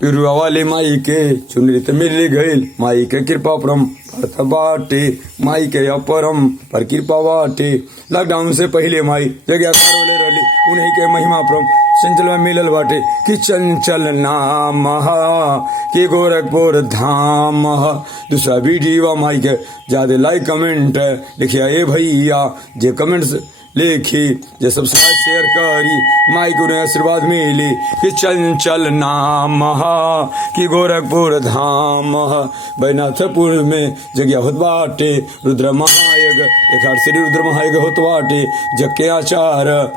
पिरुआ वाले माई के चुनरी त मिल गईल, माई के कृपा परम परत बाटे, माई के अपरम पर कृपा बाटे। लॉकडाउन से पहले माई जगह कारवले रहली, उन्हीं के महिमा परम चंचल में मिलल बाटे कि चंचल नाम कि गोरखपुर धाम। दूसरा वीडियो माई के ज्यादा लाइक कमेंट लिखिया ए भैया, जे कमेंट्स लेखी जे सब्सक्राइब शेयर करी, माई को आशीर्वाद मिली कि चंचल नाम कि गोरखपुर धाम। बैनाथपुर में जगह होत बाटे, रुद्र महायग एक श्री रुद्र महायग होत बाटे। जग के आचार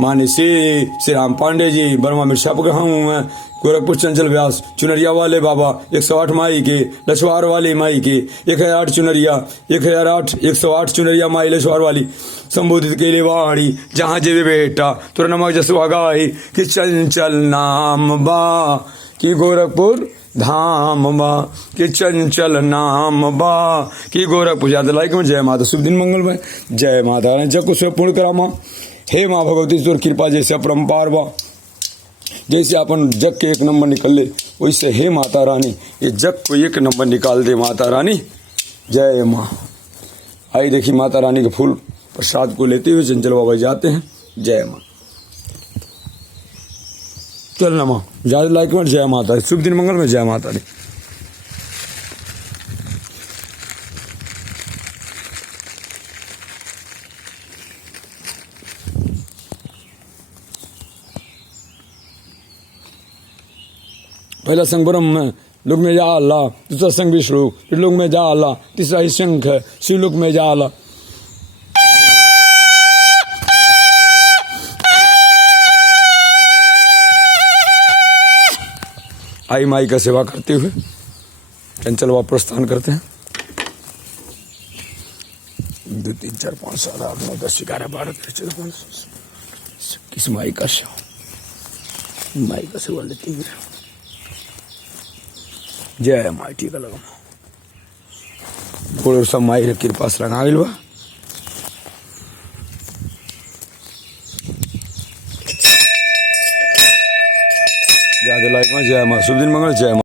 माने श्री राम पांडे जी बर्मा में छप गया हूँ। गोरखपुर चंचल व्यास चुनरिया वाले बाबा 108 माई के, लछवार वाली माई के 1008 चुनरिया 1008 108 चुनरिया माई लछवार वाली संबोधित के लिए वाणी। जहाँ जेबे बेटा तुर नमक जसवा गाई कि चंचल नाम बा कि गोरखपुर धाम बा, कि चंचल नाम बा कि गोरखपुर। ज्यादा लाइक में जय माता, शुभ दिन मंगल में जय माता। जग को पूर्ण करा माँ, हे माँ भगवती तोर कृपा जैसे अपरंपार बा। जैसे अपन जग के एक नंबर निकल ले, वैसे हे माता रानी ये जग को एक नंबर निकाल दे माता रानी। जय माँ। आई देखी माता रानी के फूल प्रसाद को लेते हुए चंचल बाबा जाते हैं। जय माँ। चल ना माँ, ज्यादा लाइक में जय माता, शुभ दिन मंगल में जय माता दी। पहला संग ब्रह्म लोक में जा अल्लाह, दूसरा संग विष्णु फिर लोक में जा अल्लाह, तीसरा ही शंख शिव लोक में जा अल्लाह। आई माई का सेवा करते हुए चंचल बाबा प्रस्थान करते हैं। 2 3 4 5 7 8 9 10 11 12 13 14 15 किस माई का सेवा लेते हुए। जय माई। टीका लगा थोड़ा सा माई कृपा से रंगा बा। ज्यादा लाइक में जय माँ, शुभ दिन मंगल जय माँ।